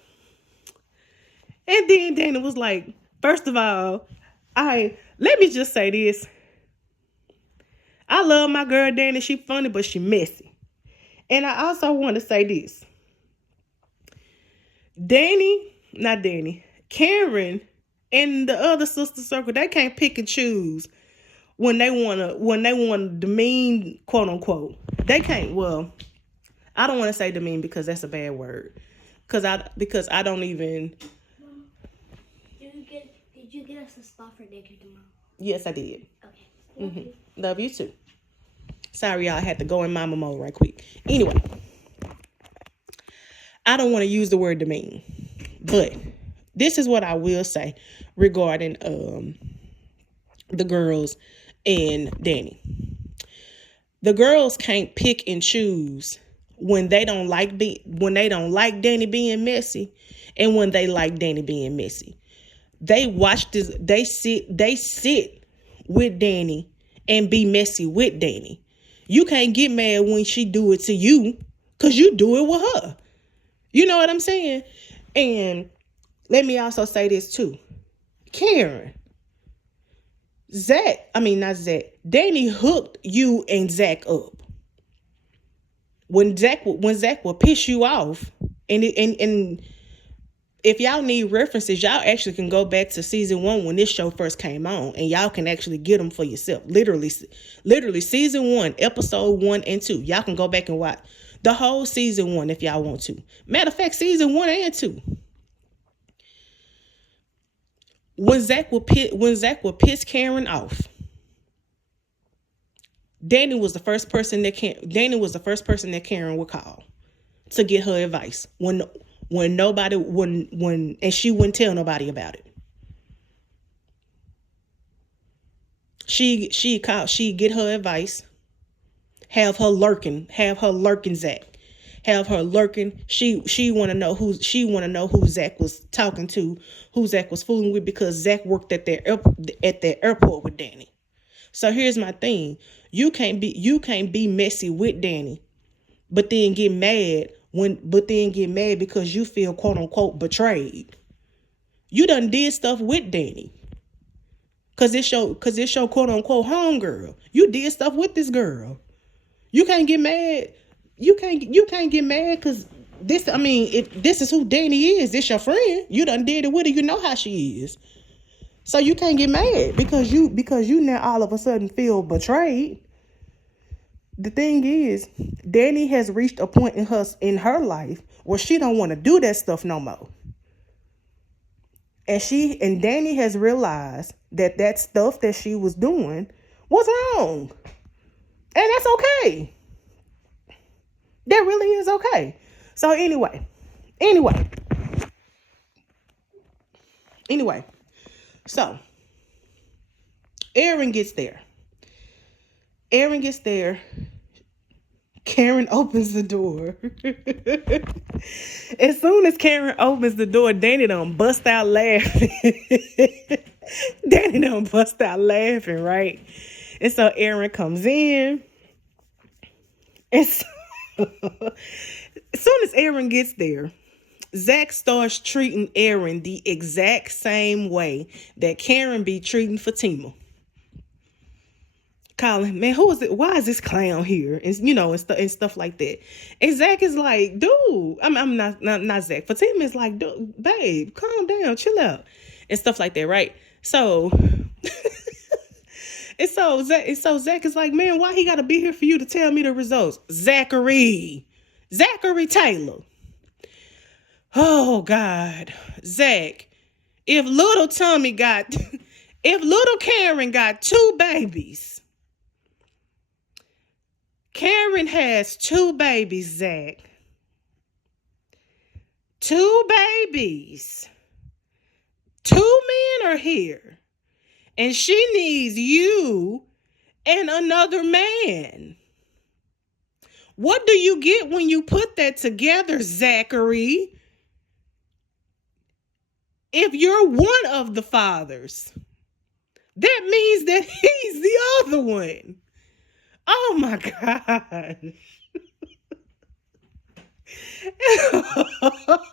And then Danni was like, first of all, let me just say this. I love my girl Danni. She funny, but she messy. And I also want to say this. Karen and the other sister circle, they can't pick and choose when they wanna demean, quote unquote. They can't. Well, I don't want to say demean because that's a bad word. Because I don't even. Did you get us a spot for daycare tomorrow? Yes, I did. Okay. Love you too. Sorry, y'all, I had to go in mama mode right quick. Anyway, I don't want to use the word demean, but this is what I will say regarding the girls and Danni. The girls can't pick and choose when they don't like Danni being messy, and when they like Danni being messy. They watch this. They sit with Danni and be messy with Danni. You can't get mad when she do it to you, cause you do it with her. You know what I'm saying? And let me also say this too. Karen, Danni hooked you and Zack up. When Zack will piss you off, and if y'all need references, y'all actually can go back to season 1 when this show first came on, and y'all can actually get them for yourself. Literally season 1, episode 1 and 2. Y'all can go back and watch the whole season 1 if y'all want to. Matter of fact, season 1 and 2. When Zack will piss Karen off, Danni was the first person that Karen would call to get her advice when and she wouldn't tell nobody about it. She'd get her advice, have her lurking Zack. Have her lurking. She want to know who Zack was talking to, who Zack was fooling with, because Zack worked at the airport with Danni. So here's my thing. You can't be messy with Danni, but then get mad because you feel, quote unquote, betrayed. You done did stuff with Danni. Cause it's your quote unquote homegirl. You did stuff with this girl. You can't get mad. You can't get mad because if this is who Danni is, this your friend. You done did it with her. You know how she is. So you can't get mad because you now all of a sudden feel betrayed. The thing is, Danni has reached a point in her life where she don't want to do that stuff no more. And Danni has realized that stuff that she was doing was wrong. And that's okay. That really is okay. So anyway. So Aaron gets there. Karen opens the door. As soon as Karen opens the door, Danni done bust out laughing. Right? And so Aaron comes in. And so, as soon as Aaron gets there, Zack starts treating Aaron the exact same way that Karen be treating Fatima. Calling, man, who is it? Why is this clown here? And and stuff like that. And Zack is like, dude, I'm not Zack. Fatima is like, dude, babe, calm down, chill out, and stuff like that, right? So, Zack is like, man, why he gotta be here for you to tell me the results? Zachary Taylor. Oh God, Zack, if little Karen got 2 babies. Karen has 2 babies, Zack. 2 babies. 2 men are here. And she needs you and another man. What do you get when you put that together, Zachary? If you're one of the fathers, that means that he's the other one. Oh my gosh.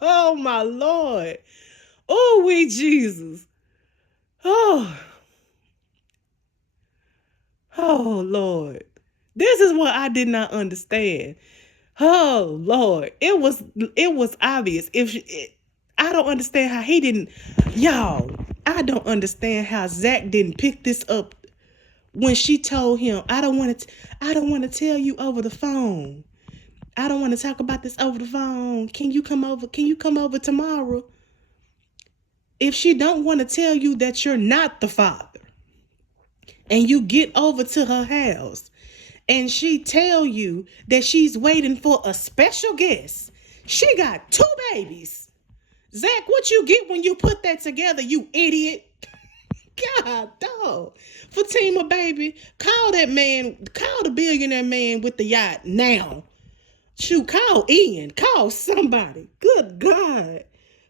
Oh my Lord. Oh, we Jesus. Oh, oh, Lord. This is what I did not understand. Oh, Lord. It was obvious. I don't understand how he didn't. Y'all, I don't understand how Zack didn't pick this up when she told him, I don't want to tell you over the phone. I don't want to talk about this over the phone. Can you come over? Can you come over tomorrow? If she don't want to tell you that you're not the father, and you get over to her house and she tell you that she's waiting for a special guest, she got 2 babies. Zack, what you get when you put that together, you idiot? God, dog. Fatima, baby, call that man, call the billionaire man with the yacht now. Shoot, call Ian. Call somebody. Good God.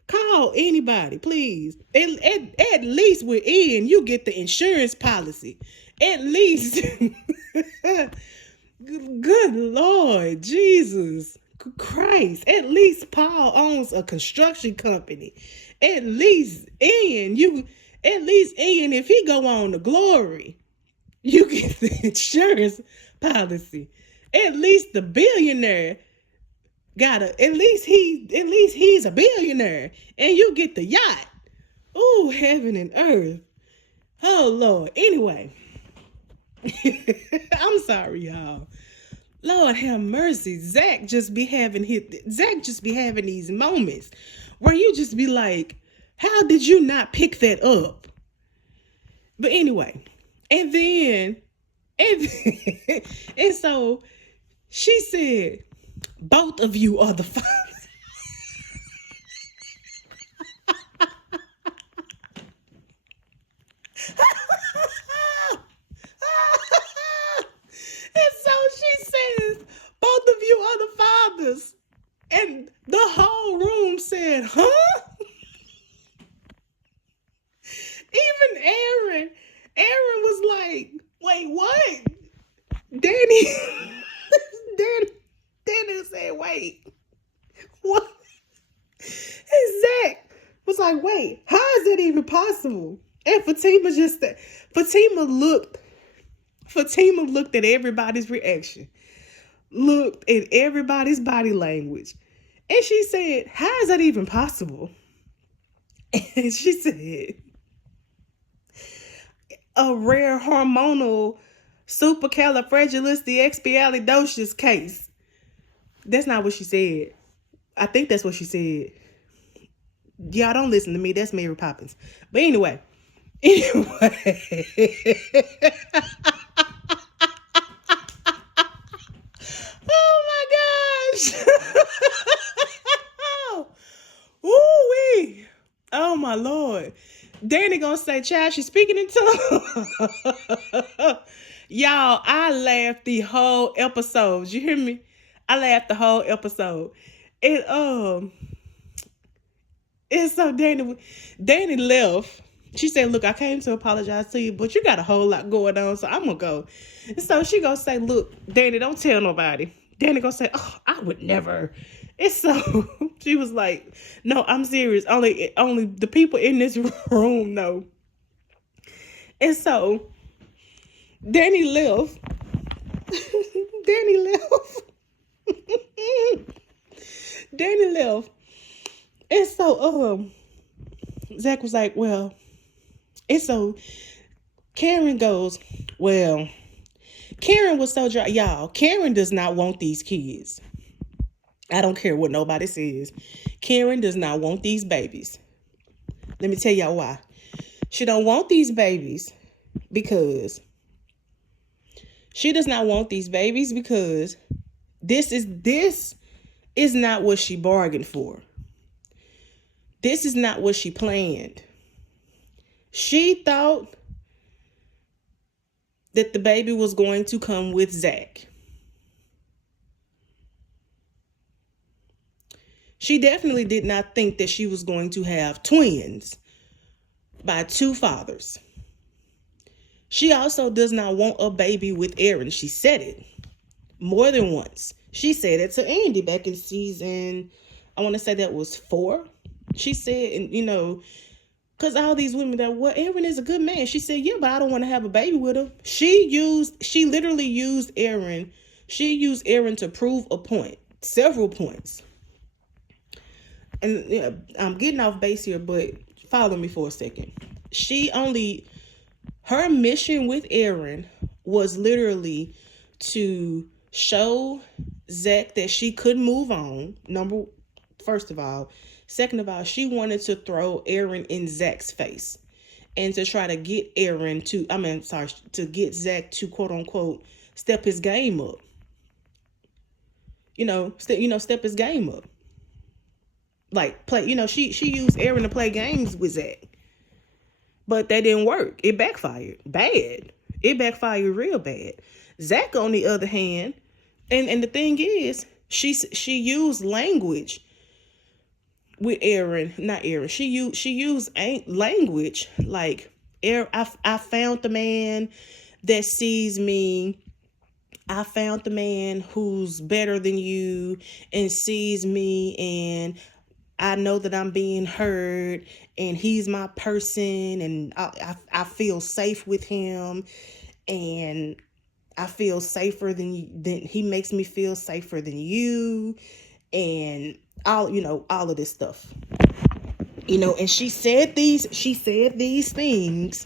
Call anybody, please. At least with Ian, you get the insurance policy. At least. Good Lord. Jesus Christ. At least Paul owns a construction company. At least Ian, if he go on to glory, you get the insurance policy. At least the billionaire at least he's a billionaire, and you get the yacht. Oh, heaven and earth. Oh Lord. Anyway, I'm sorry, y'all. Lord have mercy. Zack just be having these moments where you just be like, how did you not pick that up? But anyway, and so she said, both of you are the father. And so she says, both of you are the fathers. And the whole room said, huh? Even Aaron was like, wait, what? Danni said, wait, what? And Zack was like, wait, how is that even possible? And Fatima looked at everybody's reaction, looked at everybody's body language, and she said, how is that even possible? And she said, a rare hormonal supercalifragilisticexpialidocious case. That's not what she said. I think that's what she said. Y'all don't listen to me. That's Mary Poppins. But anyway. Oh my gosh. Ooh-wee. Oh my Lord. Danni gonna say, child, she's speaking in tongues. Y'all, I laughed the whole episode. You hear me? I laughed the whole episode. And so Danni left. She said, look, I came to apologize to you, but you got a whole lot going on, so I'm gonna go. And so she gonna say, look, Danni, don't tell nobody. Danni gonna say, oh, I would never. And so she was like, no, I'm serious. Only the people in this room know. And so Danni left. Danni left. And so Zack was like, well, and so Karen goes, well, Karen was so dry. Y'all, Karen does not want these kids. I don't care what nobody says. Karen does not want these babies. Let me tell y'all why. She don't want these babies because this is not what she bargained for. This is not what she planned. She thought that the baby was going to come with Zack. She definitely did not think that she was going to have twins by 2 fathers. She also does not want a baby with Aaron. She said it more than once. She said it to Andy back in season, I want to say that was 4. She said, and because all these women that, well, Aaron is a good man. She said, yeah, but I don't want to have a baby with him. She literally used Aaron. She used Aaron to prove a point, several points. And yeah, I'm getting off base here, but follow me for a second. Her mission with Aaron was literally to show Zack that she could move on. First of all. Second of all, she wanted to throw Aaron in Zack's face and to try to get to get Zack to quote unquote step his game up. Step his game up. Like play, she used Aaron to play games with Zack. But that didn't work. It backfired. Bad. It backfired real bad. Zack, on the other hand, and the thing is, she used language with Aaron, not Aaron. She used language like, I found the man that sees me. I found the man who's better than you and sees me, and I know that I'm being heard, and he's my person, and I feel safe with him, and I feel safer than he makes me feel safer than you, and all of this stuff. And she said these things.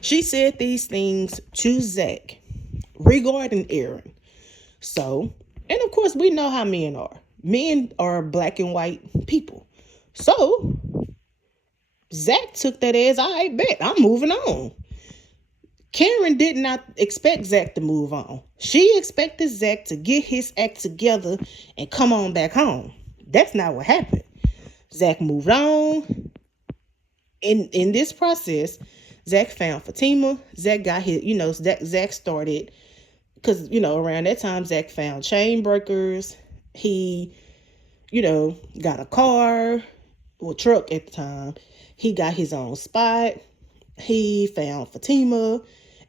She said these things to Zack regarding Aaron. So, and of course, we know how men are. Men are black and white people. So, Zack took that as, I bet, I'm moving on. Karen did not expect Zack to move on. She expected Zack to get his act together and come on back home. That's not what happened. Zack moved on. In this process, Zack found Fatima. Zack got his, Zack started, because, around that time, Zack found chain breakers. He, got a car, or truck at the time. He got his own spot. He found Fatima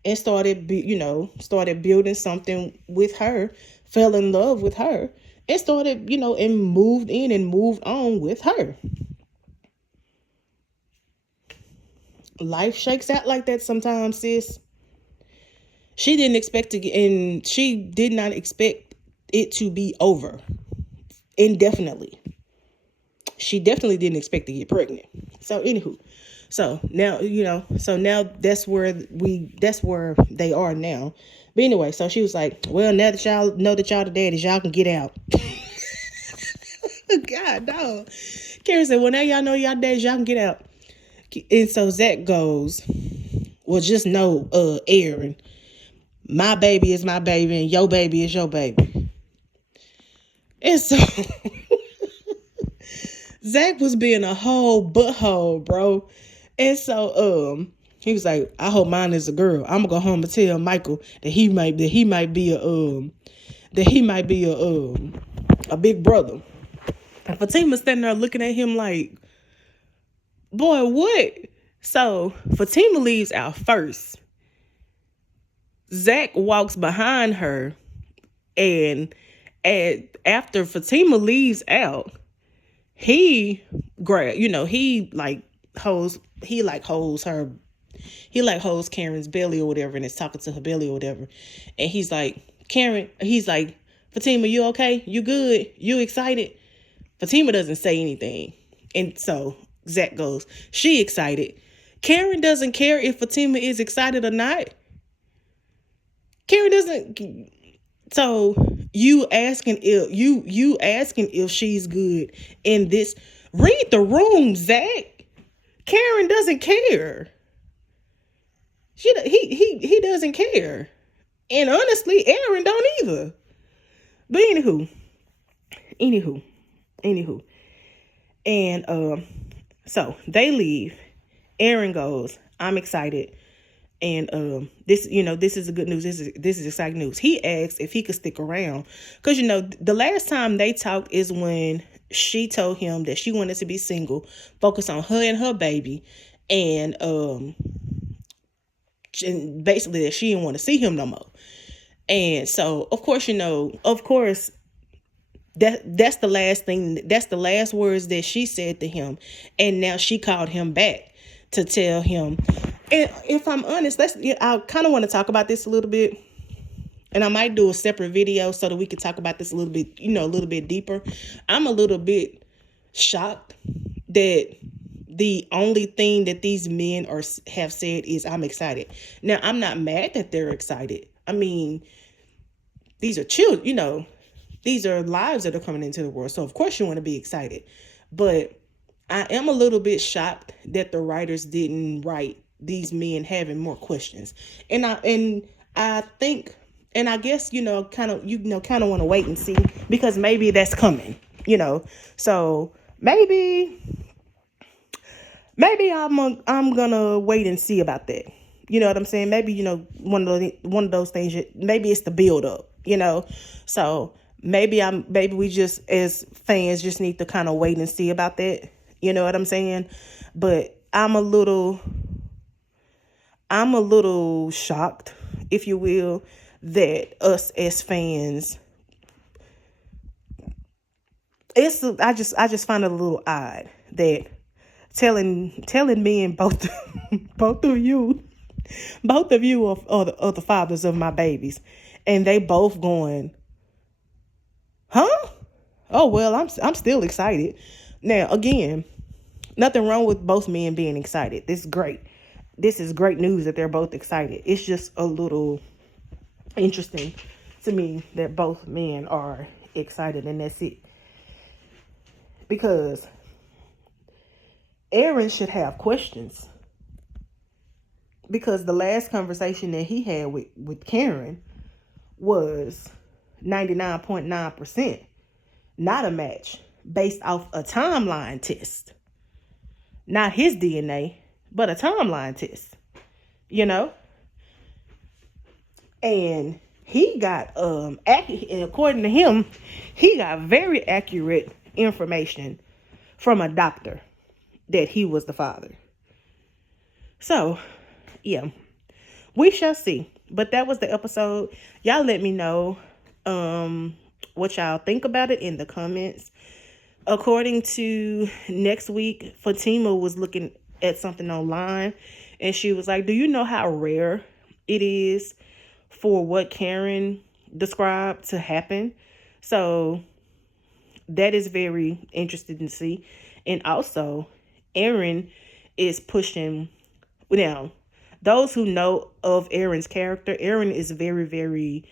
and started building something with her, fell in love with her, and started, and moved in and moved on with her. Life shakes out like that sometimes, sis. She didn't expect and she did not expect it to be over indefinitely. She definitely didn't expect to get pregnant. So anywho, now that's where they are now. But anyway, so she was like, well, now that y'all know that y'all the daddies, y'all can get out. God, no. Karen said, well, now y'all know y'all daddies, y'all can get out. And so Zack goes, well, just know, Aaron, my baby is my baby and your baby is your baby. And so Zack was being a whole butthole, bro. And so he was like, I hope mine is a girl. I'm gonna go home and tell Michael that he might be a big brother. And Fatima standing there looking at him like, boy, what? So Fatima leaves out first. Zack walks behind her, and after Fatima leaves out, he holds Karen's belly or whatever, and is talking to her belly or whatever. And he's like, Fatima, you okay? You good? You excited? Fatima doesn't say anything. And so Zack goes, she excited. Karen doesn't care if Fatima is excited or not. Karen doesn't. So you asking if she's good in this? Read the room, Zack. Karen doesn't care. He doesn't care, and honestly, Aaron don't either. But anywho, and so they leave. Aaron goes, I'm excited. And this is a good news. This is exciting news. He asked if he could stick around, because the last time they talked is when she told him that she wanted to be single, focus on her and her baby, and basically that she didn't want to see him no more. And so of course That's the last thing. That's the last words that she said to him. And now she called him back to tell him. And if I'm honest, I kind of want to talk about this a little bit. And I might do a separate video so that we can talk about this a little bit, a little bit deeper. I'm a little bit shocked that the only thing that these men have said is, I'm excited. Now, I'm not mad that they're excited. I mean, these are children, these are lives that are coming into the world. So, of course, you want to be excited. But I am a little bit shocked that the writers didn't write these men having more questions. And I think, and I guess, kind of want to wait and see, because maybe that's coming, So maybe I'm gonna wait and see about that. You know what I'm saying? Maybe, one of those things, maybe it's the build up, So maybe we just, as fans, just need to kind of wait and see about that. You know what I'm saying? But I'm a little shocked, if you will, that us as fans, I just find it a little odd that telling me and both of you are the fathers of my babies, and they both going, huh? Oh well, I'm still excited. Now again, nothing wrong with both men being excited. This is great. This is great news that they're both excited. It's just a little interesting to me that both men are excited, and that's it. Because Aaron should have questions. Because the last conversation that he had with Karen was 99.9% not a match based off a timeline test. Not his DNA, but a timeline test. And he got, according to him, he got very accurate information from a doctor that he was the father. So, yeah, we shall see. But that was the episode. Y'all let me know what y'all think about it in the comments. According to next week, Fatima was looking at something online, and she was like, do you know how rare it is for what Karen described to happen? So that is very interesting to see. And also, Aaron is pushing. Now, those who know of Aaron's character, Aaron is very, very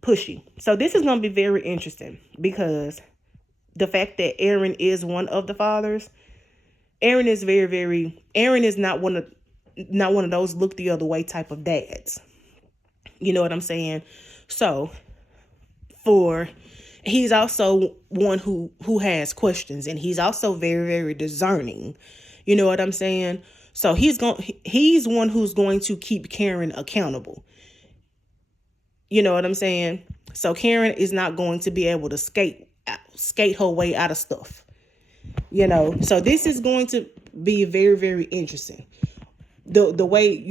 pushy. So this is going to be very interesting, because the fact that Aaron is one of the fathers, Aaron is not one of those look the other way type of dads. You know what I'm saying? So he's also one who has questions, and he's also very, very discerning. You know what I'm saying? So he's one who's going to keep Karen accountable. You know what I'm saying? So Karen is not going to be able to skate her way out of stuff. So this is going to be very, very interesting. The way,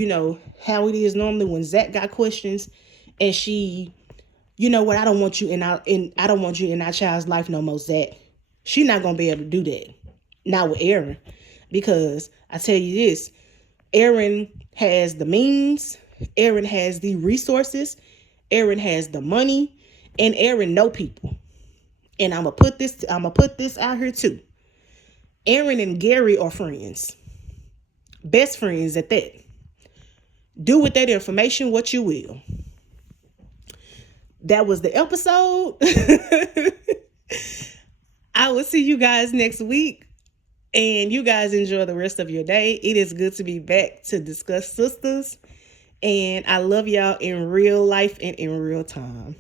how it is normally when Zack got questions and she, you know what, I don't want you in our child's life no more, Zack. She's not going to be able to do that. Not with Aaron. Because I tell you this, Aaron has the means, Aaron has the resources, Aaron has the money, and Aaron know people. And I'm gonna put this out here too. Aaron and Gary are friends. Best friends at that. Do with that information what you will. That was the episode. I will see you guys next week. And you guys enjoy the rest of your day. It is good to be back to discuss sisters. And I love y'all in real life and in real time.